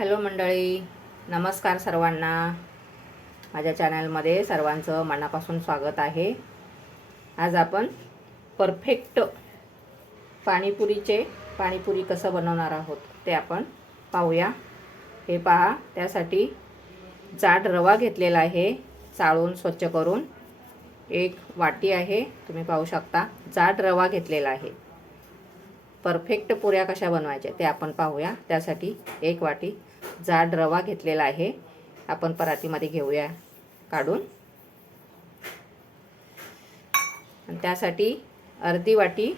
Hello मंडळी नमस्कार सर्वांना. माझ्या चॅनलमध्ये सर्वांचं मनापासून स्वागत आहे. आज आपण परफेक्ट पाणीपुरीचे पाणीपुरी कसं बनवणार आहोत ते आपण पाहूया. हे पहा त्यासाठी जाड रवा घेतलेला आहे चाळून स्वच्छ करून. एक वाटी आहे तुम्ही पाहू शकता जाड रवा घेतलेला आहे. परफेक्ट पुऱ्या कशा बनवायच्या ते आपण पाहूया. त्यासाठी एक वाटी जाड रवा घेतलेला आहे. आपण परातीमध्ये घेऊया काढून. आणि त्यासाठी अर्धी वाटी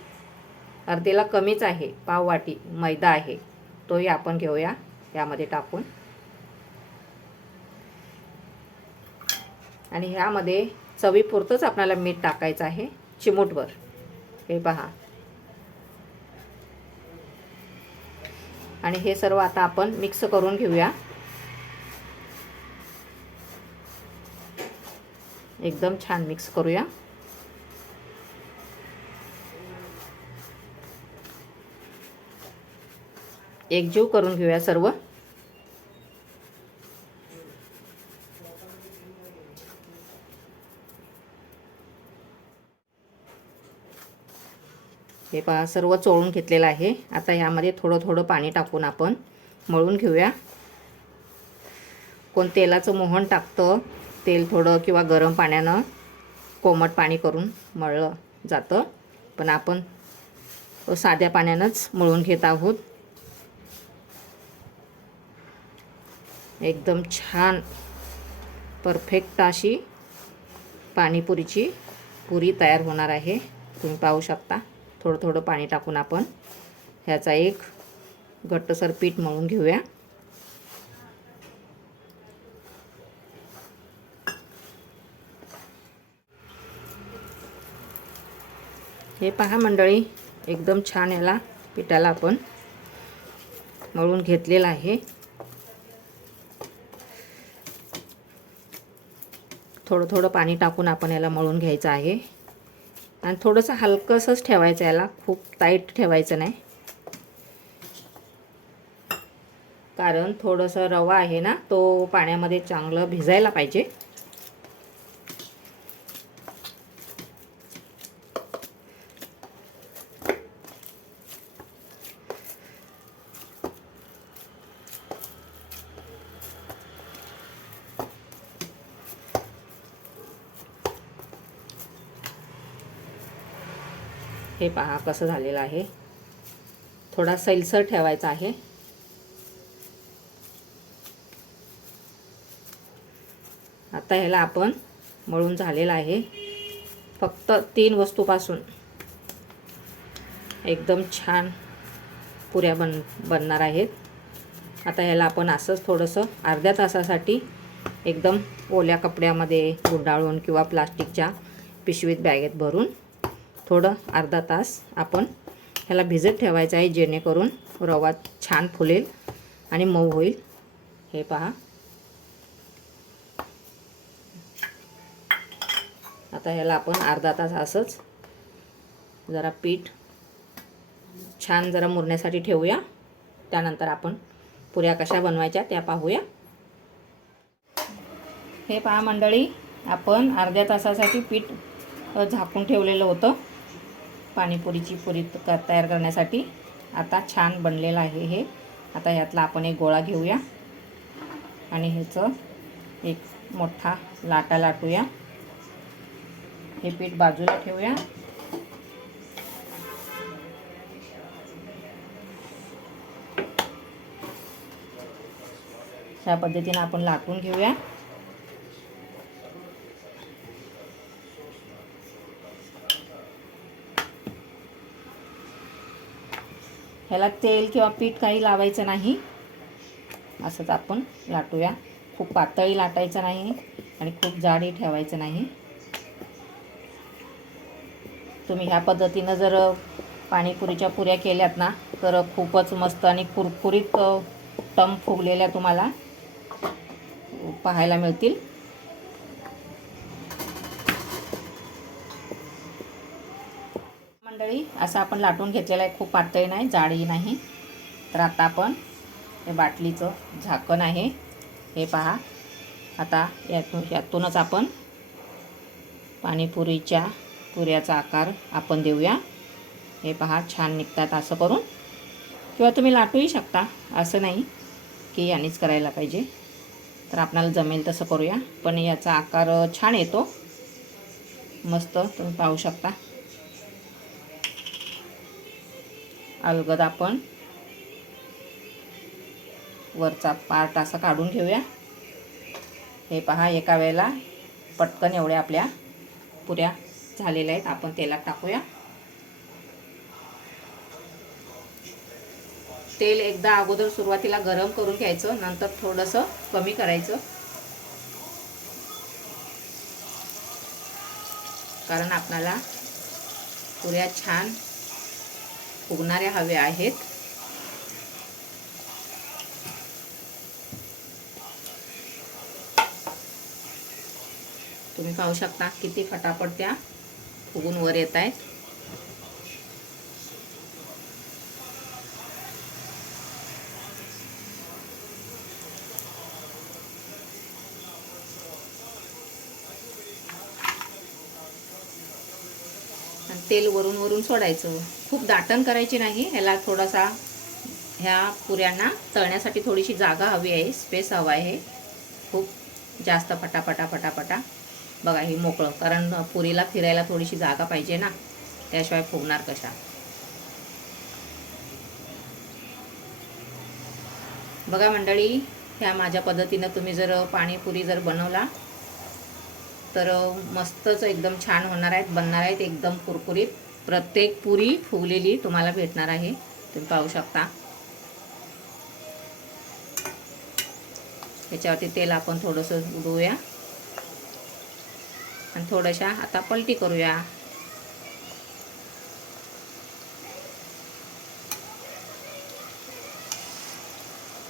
अर्धीला कमीच आहे पाव वाटी मैदा आहे. तोही आपण घेऊया यामध्ये टाकून. आणि ह्यामध्ये चवीपुरतंच आपल्याला मीठ टाकायचं आहे चिमूटभर. हे पहा. आणि हे सर्व आता आपण मिक्स करून घेऊया. एकदम छान मिक्स करूया. एकजीव करून घेऊया सर्व. हे पहा सर्व चोळून घेतलेलं आहे. आता यामध्ये थोडं थोडं पाणी टाकून आपण मळून घेऊया. कोण तेलाचं मोहन टाकतं तेल थोडं किंवा गरम पाण्यानं कोमट पाणी करून मळलं जातं. पण आपण साध्या पाण्यानंच मळून घेत आहोत. एकदम छान परफेक्ट अशी पाणीपुरीची पुरी तयार होणार आहे. तुम्ही पाहू शकता. थोडं थोडं पाणी टाकून आपण ह्याचा एक घट्टसर पीठ मळून घेऊया. हे पहा मंडळी एकदम छान याला पिठाला आपण मळून घेतलेलं आहे. थोडं थोडं पाणी टाकून आपण याला मळून घ्यायचं आहे. आणि थोडंसं हलकंसंच ठेवायचं याला. खूप टाईट ठेवायचं नाही. कारण थोडंसं रवा आहे ना तो पाण्यामध्ये चांगलं भिजायला पाहिजे. हे पहा कसं झालेलं आहे. थोडा सैलसर ठेवायचा आहे. आता ह्याला आपण मळून झालेलं आहे. फक्त तीन वस्तूपासून. एकदम छान पुऱ्या बन बनणार आहेत. आता ह्याला आपण असंच थोडंसं अर्ध्या तासासाठी एकदम ओल्या कपड्यामध्ये गुंडाळून किंवा प्लास्टिकच्या पिशवीत बॅगेत भरून थोडं अर्धा तास आपण ह्याला भिजत ठेवायचं आहे जेणेकरून रवा छान फुलेल आणि मऊ होईल. हे पहा. आता ह्याला आपण अर्धा तास असंच जरा पीठ छान जरा मुरण्यासाठी ठेवूया. त्यानंतर आपण पुऱ्या कशा बनवायच्या त्या पाहूया. हे पहा मंडळी आपण अर्ध्या तासासाठी पीठ झाकून ठेवलेलं होतं. पाणीपुरीची पुरी क तयार करण्यासाठी आता छान बनलेलं आहे हे. आता यातला आपण एक गोळा घेऊया. आणि ह्याचं एक मोठा लाटा लाटूया. हे पीठ बाजूला ठेवूया. ह्या पद्धतीनं आपण लाटून घेऊया. ह्याला तेल किंवा पीठ काही लावायचं नाही. असंच आपण लाटूया. खूप पातळी लाटायचं नाही आणि खूप जाडी ठेवायचं नाही. तुम्ही ह्या पद्धतीनं जर पाणीपुरीच्या पुऱ्या केल्यात ना तर खूपच मस्त आणि कुरकुरीत टम फुगलेल्या तुम्हाला पाहायला मिळतील. मंडळी असं आपण लाटून घेतलेलं आहे. खूप पातळी नाही जाळी नाही. तर आता आपण हे बाटलीचं झाकण आहे. हे पहा. आता यातून यातूनच आपण पाणीपुरीच्या पुऱ्याचा आकार आपण देऊया. हे पहा छान निघतात असं करून. किंवा तुम्ही लाटूही शकता. असं नाही की यानेच करायला पाहिजे. तर आपणाला जमेल तसं करूया. पण याचा आकार छान येतो. मस्त तुम्ही पाहू शकता. अलगद आपण वरचा पार्ट असा काढून घेऊया. हे पहा एका वेळेला पटकन एवढ्या आपल्या पुऱ्या झालेल्या आहेत. आपण तेलात टाकूया. तेल एकदा अगोदर सुरुवातीला गरम करून घ्यायचं नंतर थोडंसं कमी करायचं. कारण आपणाला पुऱ्या छान फुगणाऱ्या हव्या आहेत. तुम्ही पाहू शकता किती फटाफट त्या फुगून वर येत आहेत. तेल वरून वरून सोडायचं. खूप दाटण करायची नाही. ह्याला थोडासा ह्या पुऱ्यांना तळण्यासाठी थोडीशी जागा हवी आहे. स्पेस हवा आहे. खूप जास्त फटाफटा फटाफटा बघा हे मोकळं. कारण पुरीला फिरायला थोडीशी जागा पाहिजे ना. त्याशिवाय फुगणार कशा? बघा मंडळी ह्या माझ्या पद्धतीनं तुम्ही जर पाणीपुरी जर बनवला तर मस्तच एकदम छान होणार आहेत बनणार आहेत एकदम कुरकुरीत. प्रत्येक पुरी फुगलेली तुम्हाला भेटणार आहे. तुम्ही पाहू शकता. त्याच्यावरती तेल आपण थोडंसं उडवूया. आणि थोड्याशा आता पलटी करूया.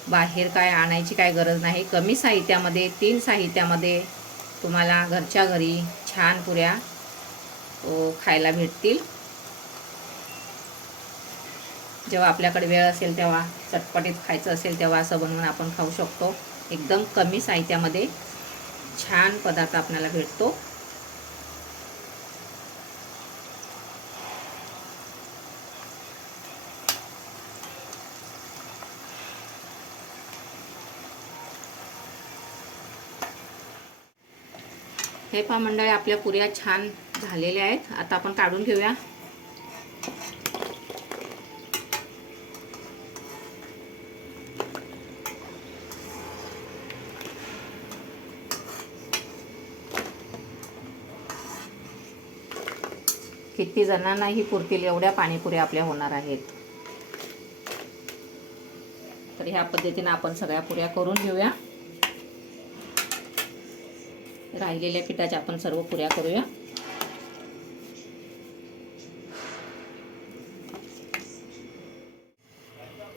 बाहेर काय आणायची काय गरज नाही. कमी साहित्यामध्ये तीन साहित्यामध्ये तुम्हाला घरच्या घरी छान पुऱ्या खायला भेटतील. जेव्हा आपल्याकडे वेळ असेल तेव्हा चटपटीत खायचं असेल तेव्हा असं बनवून आपण खाऊ शकतो. एकदम कमी साहित्यामध्ये छान पदार्थ आपल्याला भेटतो. हे पहा मंडळी आपल्या पुऱ्या छान झालेल्या आहेत. आता आपण काढून घेऊया. किती जणांनाही पुरतील एवढ्या पाणीपुऱ्या आपल्या होणार आहेत. तर ह्या पद्धतीने आपण सगळ्या पुऱ्या करून घेऊया. राहिलेल्या पिठाच्या आपण सर्व पुऱ्या करूया.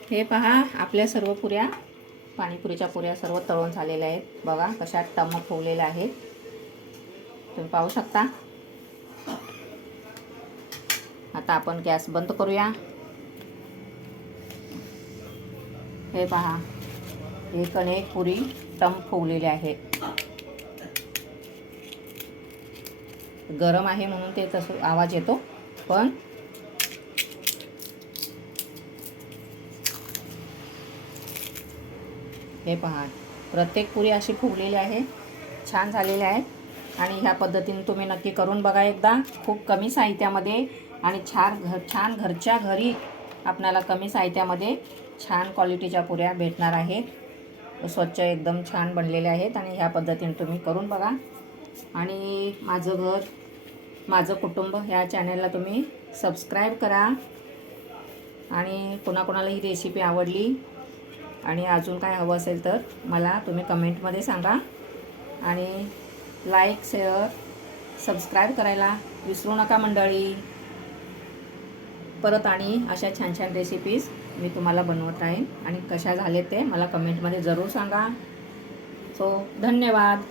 हे पहा आपल्या सर्व पुऱ्या पाणीपुरीच्या पुऱ्या सर्व तळून झालेल्या आहेत. बघा कशा टमक फुगलेल्या आहेत. तुम्ही पाहू शकता. आता आपण गॅस बंद करूया. हे पहा एक अनेक पुरी टम फुगलेली आहे गरम आहे म्हणून ते तसं आवाज येतो. पण हे पहा प्रत्येक पुरी अशी फुगलेली आहे छान झालेली आहे आणि ह्या पद्धतीने तुम्ही नक्की करून बघा एकदा खूप कमी साहित्यामध्ये आणि छान घर छान घरच्या घरी आपणाला कमी साहित्यामध्ये छान क्वालिटीच्या पुऱ्या भेटणार आहेत. स्वच्छ एकदम छान बनलेल्या आहेत आणि ह्या पद्धतीने तुम्ही करून बघा. आणि माझं घर माझं कुटुंब ह्या चॅनलला तुम्ही सबस्क्राईब करा. आणि कोणाकोणाला ही रेसिपी आवडली आणि अजून काय हवं असेल तर मला तुम्ही कमेंटमध्ये सांगा. आणि लाईक शेअर सबस्क्राईब करायला विसरू नका मंडळी. परत आणि अशा छान छान रेसिपीज मी तुम्हाला बनवत राहीन. आणि कशा झाले ते मला कमेंटमध्ये जरूर सांगा. सो धन्यवाद.